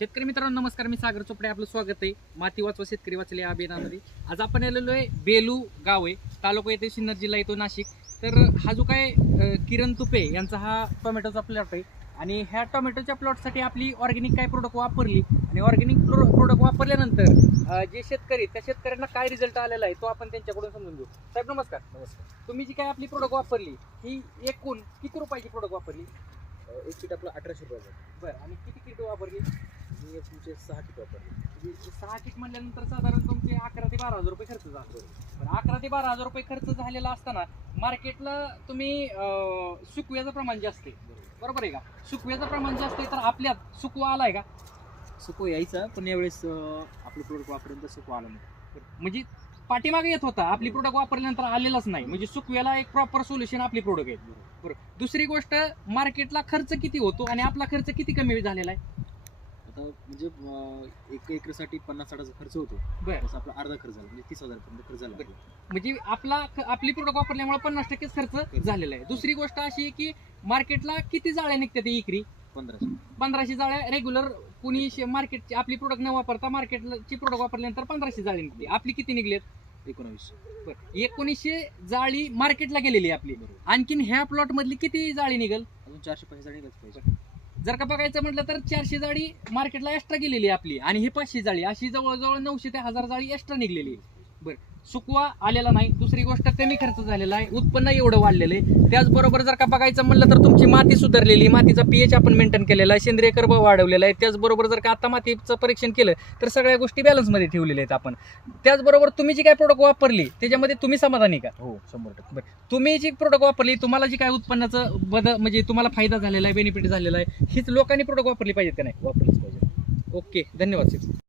शेतकरी मित्रांनो नमस्कार, मी सागर चोपडे, आपलं स्वागत आहे माती वाचवा शेतकरी वाचले या अभियानामध्ये. आज आपण आलेलो आहे बेलू गाव आहे, तालुका येथे सिन्नर, जिल्हा येतो नाशिक. तर हा जो काय किरण तुपे यांचा हा टोमॅटोचा प्लॉट आहे आणि ह्या टोमॅटोच्या प्लॉटसाठी आपली ऑर्गॅनिक काय प्रोडक्ट वापरली आणि ऑर्गॅनिक प्रोडक्ट वापरल्यानंतर जे शेतकरी त्या शेतकऱ्यांना काय रिझल्ट आलेला आहे तो आपण त्यांच्याकडून समजून घेऊ. साहेब नमस्कार. नमस्कार. तुम्ही जी काय आपली प्रोडक्ट वापरली ही एकूण किती रुपयाची प्रोडक्ट वापरली? एक किट आपला 1800 रुपयाचा. बरं, आणि किती किट वापरली? मी तुमचे 6 किट वापरले. 6 किट म्हणल्यानंतर साधारण तुमचे 11 ते 12 हजार रुपये खर्च झाला. पण 11 ते 12 हजार रुपये खर्च झालेला असताना मार्केटला तुम्ही सुकव्याचं प्रमाण जास्त आहे, बरोबर आहे का? सुकव्याचं प्रमाण जास्त आहे, तर आपल्यात सुकवा आलाय का? सुको यायचा, पण यावेळेस आपलं प्रोडक्ट वापरल्यानंतर सुको आला नाही. म्हणजे पाठीमागे येत होता, आपली प्रोडक्ट वापरल्यानंतर आलेलाच नाही. म्हणजे सुकव्याला एक प्रॉपर सोल्युशन आपली प्रोडक्ट आहे. बरोबर. दुसरी गोष्ट, मार्केटला खर्च किती होतो आणि आपला खर्च किती कमी झालेला आहे? आता म्हणजे 1 एकरसाठी 50-60 खर्च होतो. बरं. तसं आपला अर्धा खर्च झाला, म्हणजे 30,000 पर्यंत खर्च झाला. म्हणजे आपली प्रोडक्ट वापरल्यामुळे 50% खर्च झालेला आहे. दुसरी गोष्ट अशी आहे की मार्केटला किती जाळ्या निघतात इकरी? 1500 जाळ्या रेग्युलर. कुणी मार्केटची आपली प्रोडक्ट न वापरता मार्केटची प्रोडक्ट वापरल्यानंतर 1500 जाळी निघते. आपली किती निघलेत? 1900. 1900 जाळी मार्केटला गेलेली आपली. आणखीन ह्या प्लॉट मधली किती जाळी निघेल? अजून 450 जाळी निघायला पाहिजे. जर का बघायचं म्हटलं तर 400 जाळी मार्केटला एक्स्ट्रा गेलेली आपली आणि हे 500 जाळी, अशी जवळजवळ 900 ते 1000 जाळी एक्स्ट्रा निघलेली. बरं, सुकवा आलेला नाही. दुसरी गोष्ट, कमी खर्च झालेला आहे, उत्पन्न एवढं वाढलेलं आहे. त्याचबरोबर जर का बघायचं म्हणलं तर तुमची माती सुधारलेली, मातीचा पीएच आपण मेंटेन केलेला आहे, सेंद्रिय कर्ब वाढवलेला आहे. त्याचबरोबर जर का आता मातीचं परीक्षण केलं तर सगळ्या गोष्टी बॅलन्समध्ये ठेवलेल्या आहेत आपण. त्याचबरोबर तुम्ही जी काय प्रोडक्ट वापरली त्याच्यामध्ये तुम्ही समाधानी का? हो, 100%. बरं, तुम्ही जी प्रोडक्ट वापरली, तुम्हाला जी काय उत्पन्नाचं बदल म्हणजे तुम्हाला फायदा झालेला आहे, बेनिफिट झालेला आहे, हीच लोकांनी प्रोडक्ट वापरली पाहिजेत का नाही? वापरलंच पाहिजे. ओके, धन्यवाद.